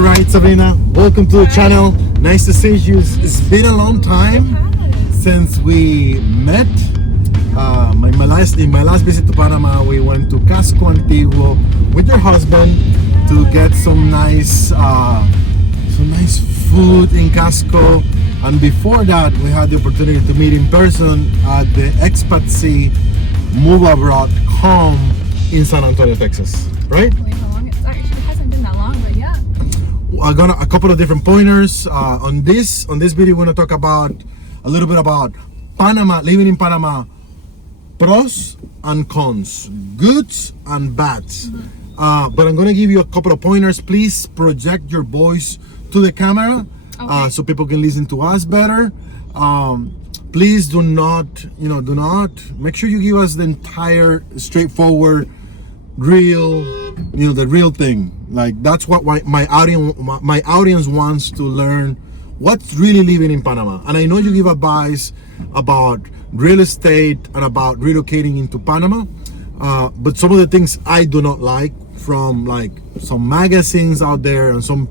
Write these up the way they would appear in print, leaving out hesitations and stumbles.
All right, Sabrina, welcome to the channel. Nice to see you. It's been a long time since we met. In my last visit to Panama, we went to Casco Antiguo with your husband to get some nice food in Casco. And before that, we had the opportunity to meet in person at the Expat Move Abroad Home in San Antonio, Texas. Right? How long? It hasn't been that long, but yeah. I got a couple of different pointers on this video. We're going to talk about a little bit about Panama, living in Panama, pros and cons, goods and bads. But I'm going to give you a couple of pointers. Please project your voice to the camera, so people can listen to us better. Please do not make sure you give us the entire straightforward the real thing. Like, that's what my audience wants to learn, what's really living in Panama. And I know you give advice about real estate and about relocating into Panama, but some of the things I do not like from like some magazines out there and some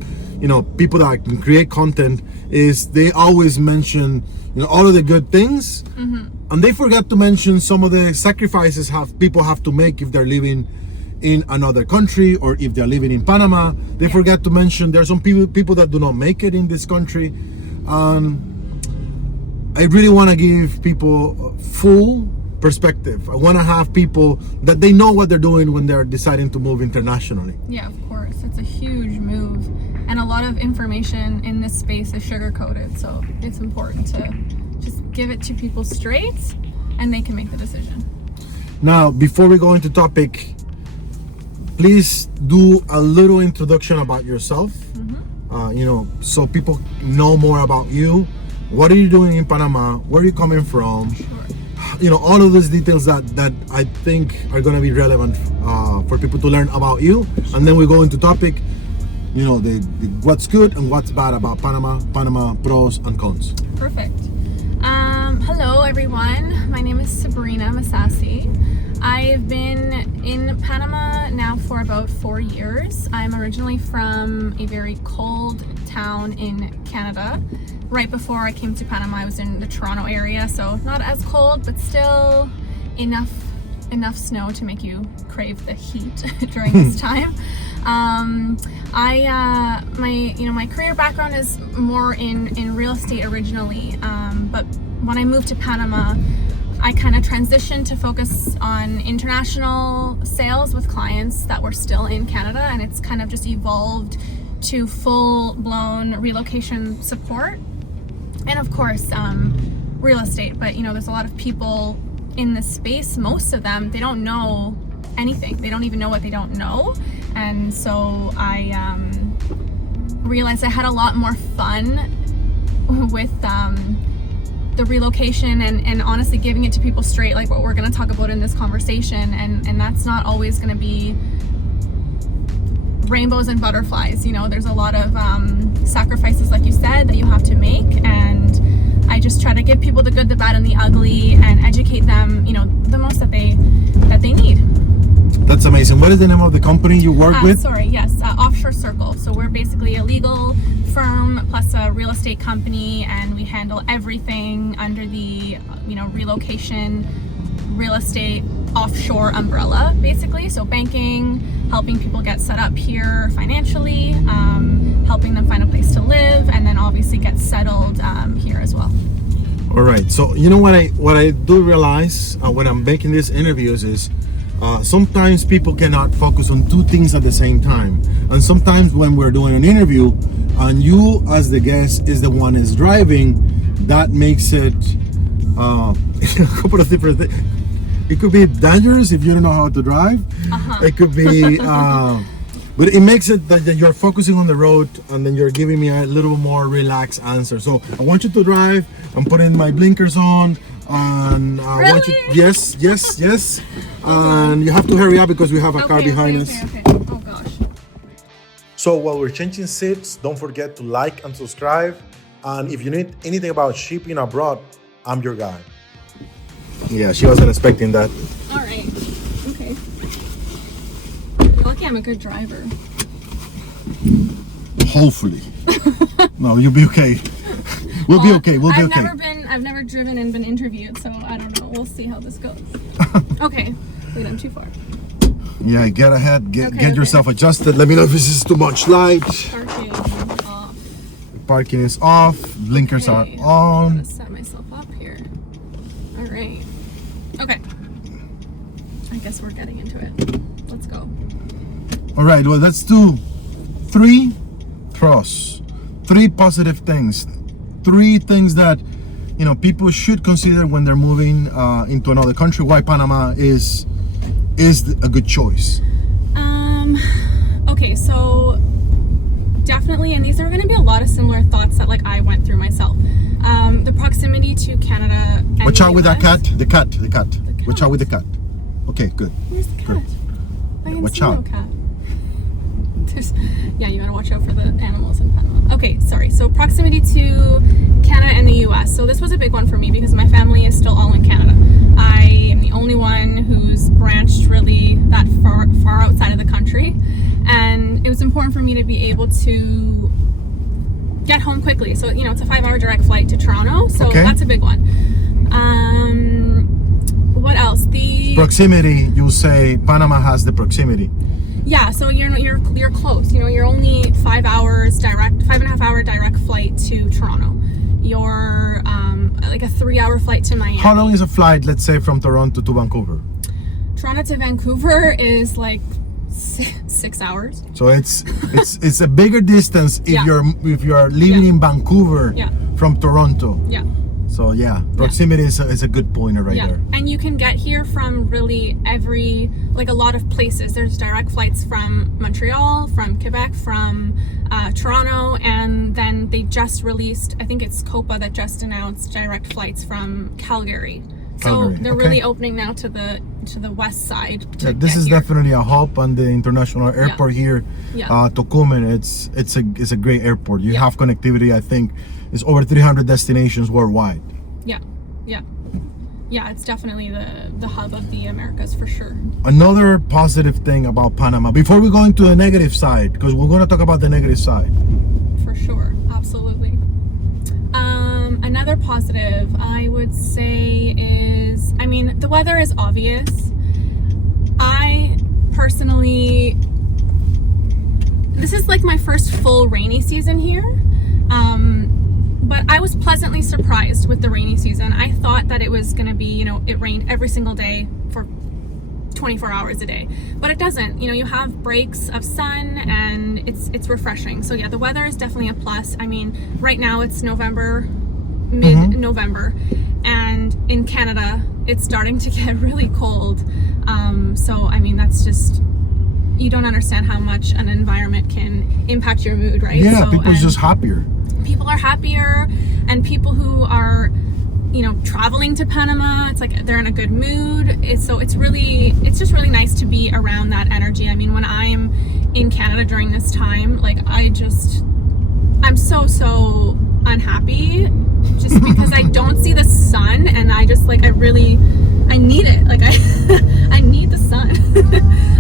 people that can create content is they always mention all of the good things, and they forgot to mention some of the sacrifices people have to make if they're living in another country or if they're living in Panama. They forget to mention there are some people that do not make it in this country. I really want to give people full perspective. I want to have people that they know what they're doing when they're deciding to move internationally. Yeah, of course. It's a huge move, and a lot of information in this space is sugar-coated, so it's important to just give it to people straight and they can make the decision. Now, before we go into topic, please do a little introduction about yourself, so people know more about you. What are you doing in Panama? Where are you coming from? Sure. All of those details that I think are going to be relevant for people to learn about you. And then we go into topic, the what's good and what's bad about Panama pros and cons. Perfect. Hello everyone, my name is Sabrinna Misasi. I've been in Panama now for about 4 years. I'm originally from a very cold town in Canada. Right before I came to Panama, I was in the Toronto area, so not as cold, but still enough snow to make you crave the heat during this time. My career background is more in real estate originally, but when I moved to Panama, I kind of transitioned to focus on international sales with clients that were still in Canada, and it's kind of just evolved to full-blown relocation support and of course real estate. But there's a lot of people in this space, most of them, they don't know anything. They don't even know what they don't know. And so I realized I had a lot more fun with the relocation and honestly giving it to people straight, like what we're going to talk about in this conversation, and that's not always going to be rainbows and butterflies. There's a lot of sacrifices, like you said, that you have to make, and I just try to give people the good, the bad, and the ugly, and educate them the most that they need. That's amazing. What is the name of the company you work with? Offshore Circle. So we're basically a legal firm plus a real estate company, and we handle everything under the relocation real estate offshore umbrella, basically. So banking, helping people get set up here financially, helping them find a place to live, and then obviously get settled here as well. All right. So what I do realize when I'm making these interviews is sometimes people cannot focus on two things at the same time, and sometimes when we're doing an interview and you as the guest is the one is driving, that makes it a couple of different things. It could be dangerous if you don't know how to drive. It could be but it makes it that you're focusing on the road, and then you're giving me a little more relaxed answer. So I want you to drive. I'm putting my blinkers on, and I want you, yes, and you have to hurry up because we have a car behind us. Okay. Oh gosh. So while we're changing seats, don't forget to like and subscribe. And if you need anything about shipping abroad, I'm your guy. Yeah, she wasn't expecting that. All right. Okay. You're lucky I'm a good driver. Hopefully. No, you'll be okay. We'll be okay. We'll be okay. I've never driven and been interviewed, so I don't know. We'll see how this goes. Okay. Wait, I'm too far. Yeah, get ahead. Get Okay. yourself adjusted. Let me know if this is too much light. Parking off. Parking is off. Blinkers are Okay. I'm on. gonna set myself up here. All right. Okay. I guess we're getting into it. Let's go. All right. Well, let's do 3 pros, 3 positive things, 3 things that people should consider when they're moving into another country. Why Panama is a good choice. Okay, so definitely, and these are going to be a lot of similar thoughts that I went through myself. The proximity to Canada and Watch the out with that US. cat. The cat. Watch out with the cat. Okay, good. Where's the cat? Good. I didn't Watch see no out. cat. Yeah, you gotta watch out for the animals in Panama. Okay, sorry. So proximity to Canada and the US. So this was a big one for me because my family is still all in Canada. I am the only one who's branched really that far outside of the country. And it was important for me to be able to get home quickly. So, it's a 5-hour direct flight to Toronto. So Okay. that's a big one. What else? The Proximity. You say Panama has the proximity. Yeah, so you're close. You're only 5.5 hour direct flight to Toronto. You're like a 3-hour flight to Miami. How long is a flight, let's say, from Toronto to Vancouver? Toronto to Vancouver is like 6 hours. So it's a bigger distance if Yeah. you're living Yeah. in Vancouver Yeah. from Toronto. Yeah. So yeah, proximity is a good pointer right there. And you can get here from really a lot of places. There's direct flights from Montreal, from Quebec, from Toronto, and then they just released, I think it's Copa that just announced direct flights from Calgary. So they're really opening now to the west side. This is definitely a hub on the international airport here. Yeah. Tocumen, it's a great airport. You Yeah. have connectivity. I think it's over 300 destinations worldwide. Yeah, it's definitely the hub of the Americas for sure. Another positive thing about Panama, before we go into the negative side, because we're going to talk about the negative side. For sure, absolutely. Another positive I would say is, the weather is obvious. I personally, this is like my first full rainy season here. But I was pleasantly surprised with the rainy season. I thought that it was going to be, it rained every single day for 24 hours a day, but it doesn't. You have breaks of sun and it's refreshing. So yeah, the weather is definitely a plus. Right now it's November, mid-November, and in Canada it's starting to get really cold. So that's just, you don't understand how much an environment can impact your mood, right? Yeah, people are just happier. People are happier, and people who are traveling to Panama, it's like they're in a good mood. It's just really nice to be around that energy. When I'm in Canada during this time, I'm so unhappy just because I don't see the sun, and I need it. I need the sun.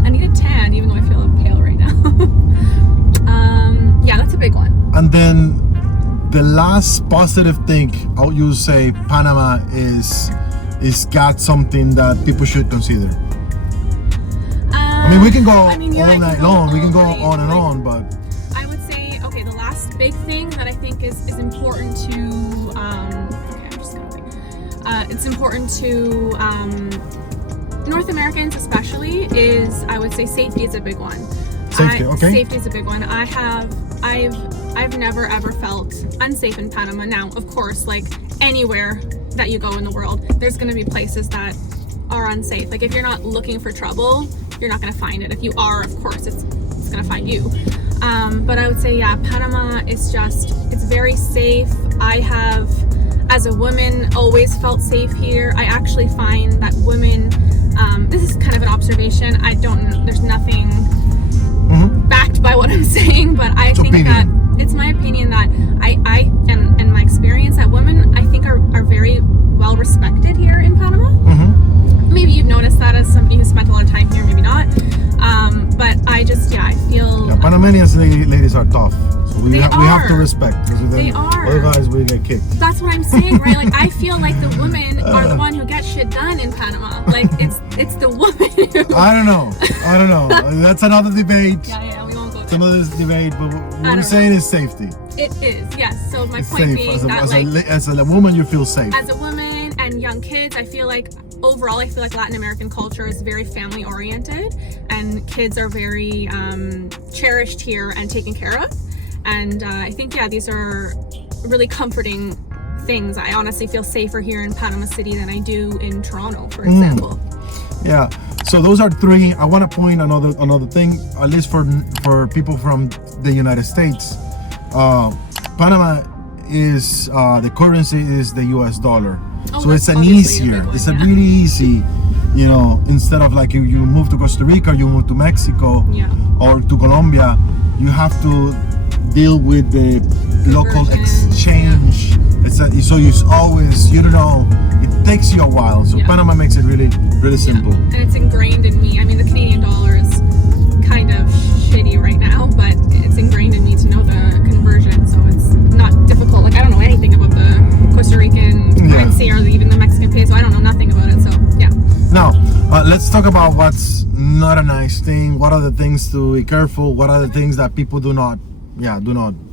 I need a tan, even though I feel pale right now. Yeah, that's a big one. And then the last positive thing, I would say Panama is got something that people should consider. We can go all night long. We can go on and on, but I would say, okay, the last big thing that I think is important to, it's important to North Americans especially, is I would say safety is a big one. Safety is a big one. I've never ever felt unsafe in Panama. Now, of course, anywhere that you go in the world, there's going to be places that are unsafe. If you're not looking for trouble, you're not going to find it. If you are, of course, it's going to find you. But I would say, yeah, Panama is it's very safe. I have, as a woman, always felt safe here. I actually find that women, this is kind of an observation. There's nothing backed by what I'm saying, but I think that it's my opinion that I and my experience that women, I think, are very well respected here in Panama. Maybe you've noticed that as somebody who spent a lot of time here, maybe not. But I feel... Yeah, Panamanians ladies are tough. So We have to respect. They are. Otherwise, we get kicked. That's what I'm saying, right? Like, I feel like the women are the one who gets shit done in Panama. Like, it's the woman who... I don't know. That's another debate. Yeah, we won't go there. It's another debate, but what we're saying is safety. It is, yes. So my It's point safe. being that, As a woman, you feel safe. as a woman and young kids, I feel like overall, I feel like Latin American culture is very family oriented, and kids are very cherished here and taken care of. And I think, these are really comforting things. I honestly feel safer here in Panama City than I do in Toronto, for example. Yeah. So those are three. I want to point another thing, at least for people from the United States. Panama is the currency is the US dollar. So it's an easier, it's a really easy, instead of like you move to Costa Rica, you move to Mexico or to Colombia, you have to deal with the local exchange. So you don't know, it takes you a while. So Panama makes it really, really simple. And it's ingrained in me. I mean, the Canadian dollar is kind of shitty right now, but it's ingrained in me to know the conversion. So it's not difficult. Like, I don't know anything about the Costa Rican currency or even the Mexican peso. I don't know nothing about it. So yeah. Now, let's talk about what's not a nice thing. What are the things to be careful? What are the things that people do not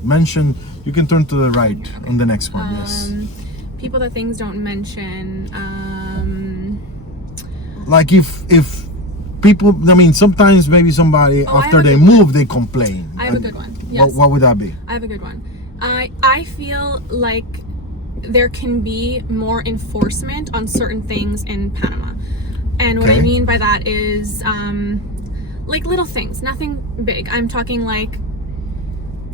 mention? You can turn to the right on the next one. Yes. People that things don't mention. Like if people, I mean, sometimes maybe somebody after they move, they complain. I have a good one. Yes. What would that be? I have a good one. I feel like there can be more enforcement on certain things in Panama. And what I mean by that is like little things, nothing big. I'm talking like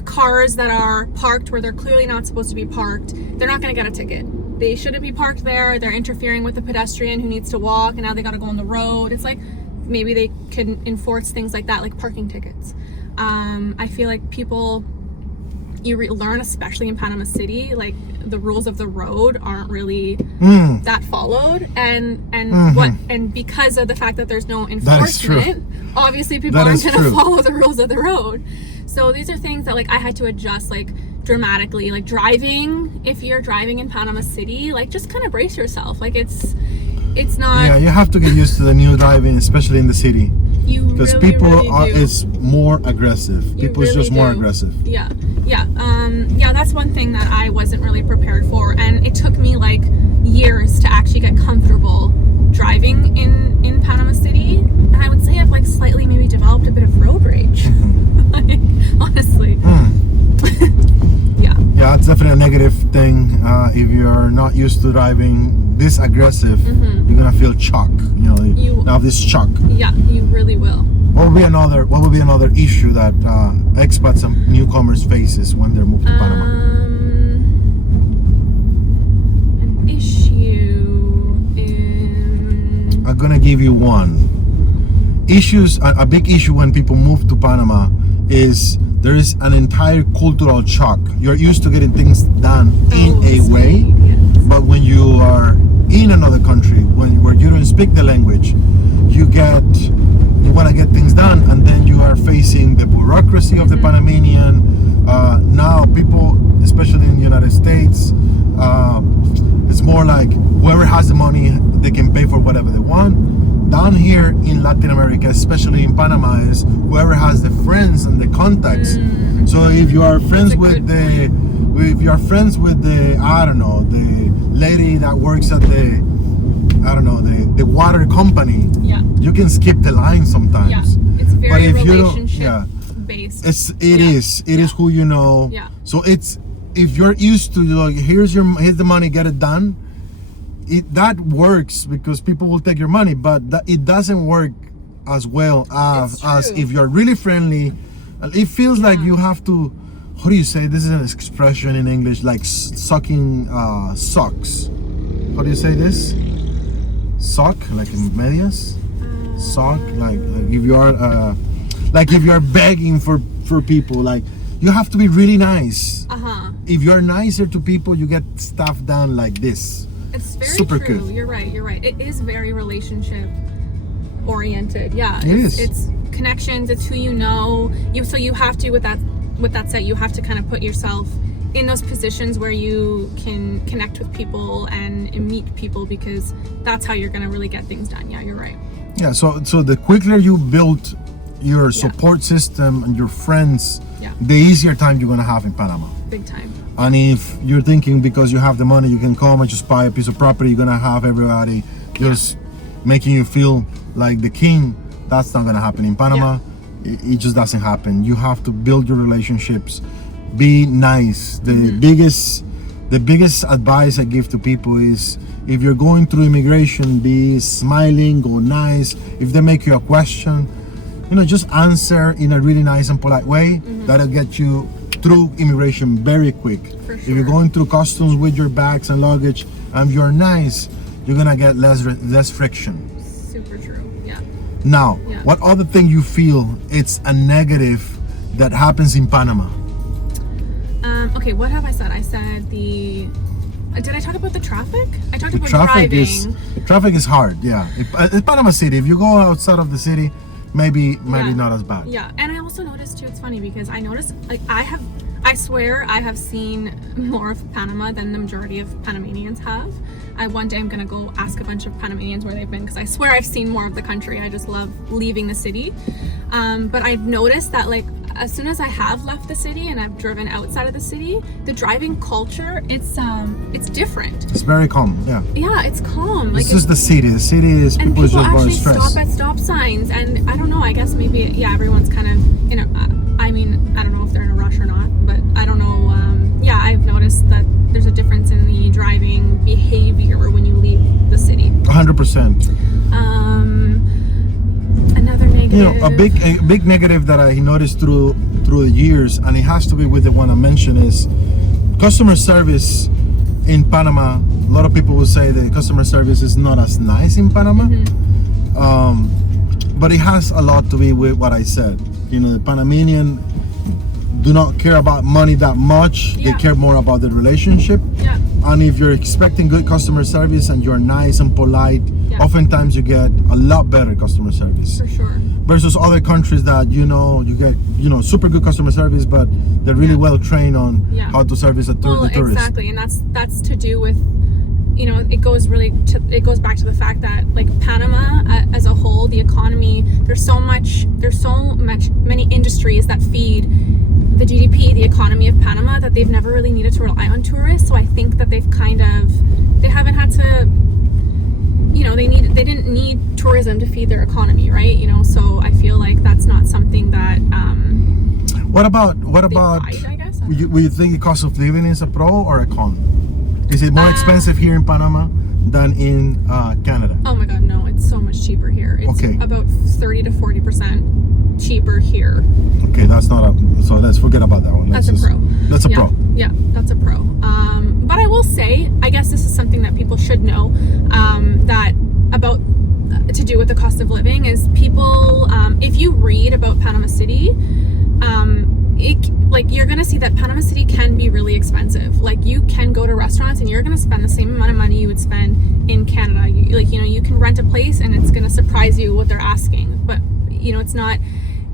cars that are parked where they're clearly not supposed to be parked. They're not going to get a ticket. They shouldn't be parked there. They're interfering with the pedestrian who needs to walk, and now they got to go on the road. It's like maybe they could enforce things like that, like parking tickets. I feel like people, you learn, especially in Panama City, like the rules of the road aren't really that followed, and because of the fact that there's no enforcement, obviously people aren't going to follow the rules of the road. So these are things that like I had to adjust like dramatically. Like driving, if you're driving in Panama City, like just kind of brace yourself. Like it's not. Yeah, you have to get used to the new driving, especially in the city. Because really, people really are, it's more aggressive. People is just more aggressive. Yeah. That's one thing that I wasn't really prepared for, and it took me like years to actually get comfortable driving in Panama City. And I would say I've like slightly maybe developed a bit of road rage. Like, honestly. Yeah, it's definitely a negative thing. If you're not used to driving this aggressive, you're gonna feel shock. You have this shock. Yeah, you really will. What would be another issue that expats and newcomers faces when they're moving to Panama? An issue in... I'm gonna give you one. A big issue when people move to Panama is there is an entire cultural shock. You're used to getting things done in a way, but when you are in another country, where you don't speak the language, you want to get things done, and then you are facing the bureaucracy of the Panamanian. Now people, especially in the United States, it's more like whoever has the money, they can pay for whatever they want. Down here in Latin America, especially in Panama, is whoever has the friends and the contacts. So if you are friends with the I don't know, the lady that works at the water company, you can skip the line sometimes. Yeah, it's very relationship based. It is who you know. Yeah. So if you're used to like here's the money, get it done. That works because people will take your money, but it doesn't work as well as if you're really friendly. It feels like you have to, how do you say, this is an expression in English, like sucking socks. How do you say this? Sock, like in medias? Sock, like if you're begging for people, like you have to be really nice. If you're nicer to people, you get stuff done like this. It's very super true. good. You're right. It is very relationship oriented. Yeah. It is. It's connections. It's who you know. So you have to, with that with that said, you have to kind of put yourself in those positions where you can connect with people and meet people, because that's how you're going to really get things done. Yeah, you're right. Yeah, so the quicker you build your support system and your friends, the easier time you're gonna have in Panama. Big time. And if you're thinking because you have the money you can come and just buy a piece of property, you're gonna have everybody just making you feel like the king, that's not gonna happen in Panama. It just doesn't happen. You have to build your relationships, be nice. The biggest advice I give to people is, if you're going through immigration, be smiling, go nice. If they make you a question, just answer in a really nice and polite way. That'll get you through immigration very quick. For sure. If you're going through customs with your bags and luggage and you're nice, you're gonna get less friction. Super true. Yeah. Now, what other thing you feel it's a negative that happens in Panama? Okay, what have I said? I said did I talk about the traffic? I talked about Traffic driving. Traffic is hard, yeah. In Panama City, if you go outside of the city, maybe not as bad. Yeah, and I also noticed too, it's funny because I noticed, like, I swear I have seen more of Panama than the majority of Panamanians have. One day I'm gonna go ask a bunch of Panamanians where they've been, because I swear I've seen more of the country. I just love leaving the city. But I've noticed that, like, as soon as I have left the city and I've driven outside of the city, the driving culture, it's different. It's very calm, yeah. Yeah, it's calm. Like, it's just the city. The city is and people just actually going stressed. stop at stop signs, and I don't know. I guess maybe everyone's kind of I don't know if they're in a rush or not, but I don't know. I've noticed that there's a difference in the driving behavior when you leave the city. 100%. Another negative. A big negative that I noticed through the years, and it has to be with the one I mentioned, is customer service in Panama. A lot of people will say the customer service is not as nice in Panama, but it has a lot to be with what I said. The Panamanian do not care about money that much. They care more about the relationship. And if you're expecting good customer service and you're nice and polite, oftentimes you get a lot better customer service. For sure. Versus other countries that you get super good customer service, but they're really well trained on how to service the tourist. Exactly, and that's to do with it goes back to the fact that, like, Panama as a whole, the economy, there's so many industries that feed the GDP, the economy of Panama, that they've never really needed to rely on tourists. So I think that they haven't had to, they didn't need tourism to feed their economy, right? So I feel like that's not something that what about hide, I guess. Will you think the cost of living is a pro or a con? Is it more expensive here in Panama than in Canada? Oh my god, no, it's so much cheaper here. It's about 30 to 40% cheaper here. Okay, that's not so let's forget about that one. That's a pro. That's a pro. Yeah, that's a pro. But I will say, I guess this is something that people should know, that about to do with the cost of living is people, if you read about Panama City, you're gonna see that Panama City can be really expensive. Like, you can go to restaurants and you're gonna spend the same amount of money you would spend in Canada. You can rent a place and it's gonna surprise you what they're asking. But it's not,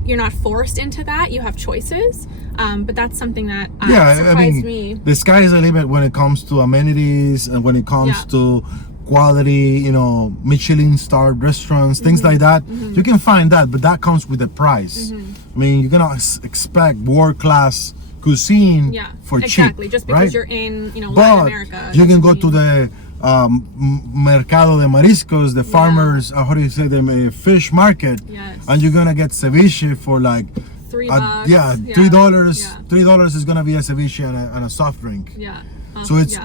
you're not forced into that. You have choices. But that's something that surprised me. The sky is the limit when it comes to amenities and when it comes to quality, Michelin star restaurants, things like that. You can find that, but that comes with a price. I mean, you're gonna expect world-class cuisine for cheap. Exactly, just because you're in, Latin America. You can go to the Mercado de Mariscos, the farmers, how do you say them, fish market, and you're gonna get ceviche for like $3. $3. $3 is gonna be a ceviche and a soft drink. So it's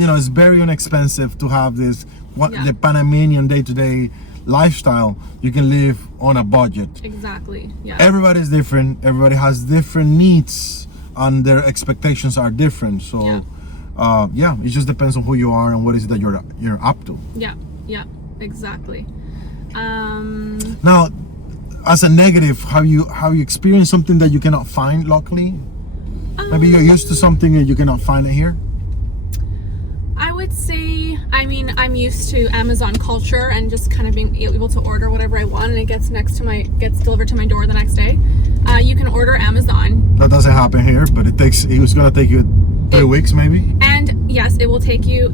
it's very inexpensive to have this the Panamanian day-to-day lifestyle. You can live on a budget. Exactly. Yeah. Everybody's different. Everybody has different needs, and their expectations are different. So, it just depends on who you are and what is it that you're up to. Yeah. Yeah. Exactly. Now, as a negative, have you experienced something that you cannot find locally? Maybe you're used to something and you cannot find it here. I would say, I'm used to Amazon culture and just kind of being able to order whatever I want, and it gets delivered to my door the next day. You can order Amazon. That doesn't happen here, but it was gonna take you 3 weeks maybe. And yes, it will take you,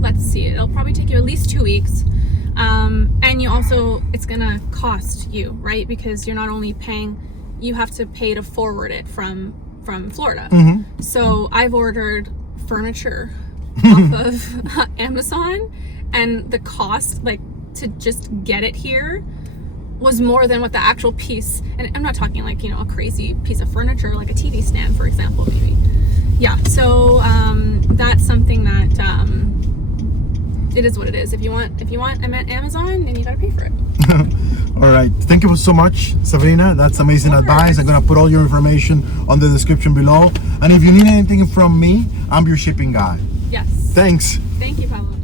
let's see, it'll probably take you at least 2 weeks. And you also, it's gonna cost you, right? Because you're not only paying, you have to pay to forward it from Florida. So I've ordered furniture off of Amazon, and the cost, like, to just get it here was more than what the actual piece, and I'm not talking like, you know, a crazy piece of furniture like a TV stand, for example, maybe. Yeah, so that's something that it is what it is. If you want Amazon, then you gotta pay for it. All right, thank you so much, Sabrina. That's amazing advice. I'm gonna put all your information on the description below, and if you need anything from me, I'm your shipping guy. Yes. Thanks. Thank you, Pablo.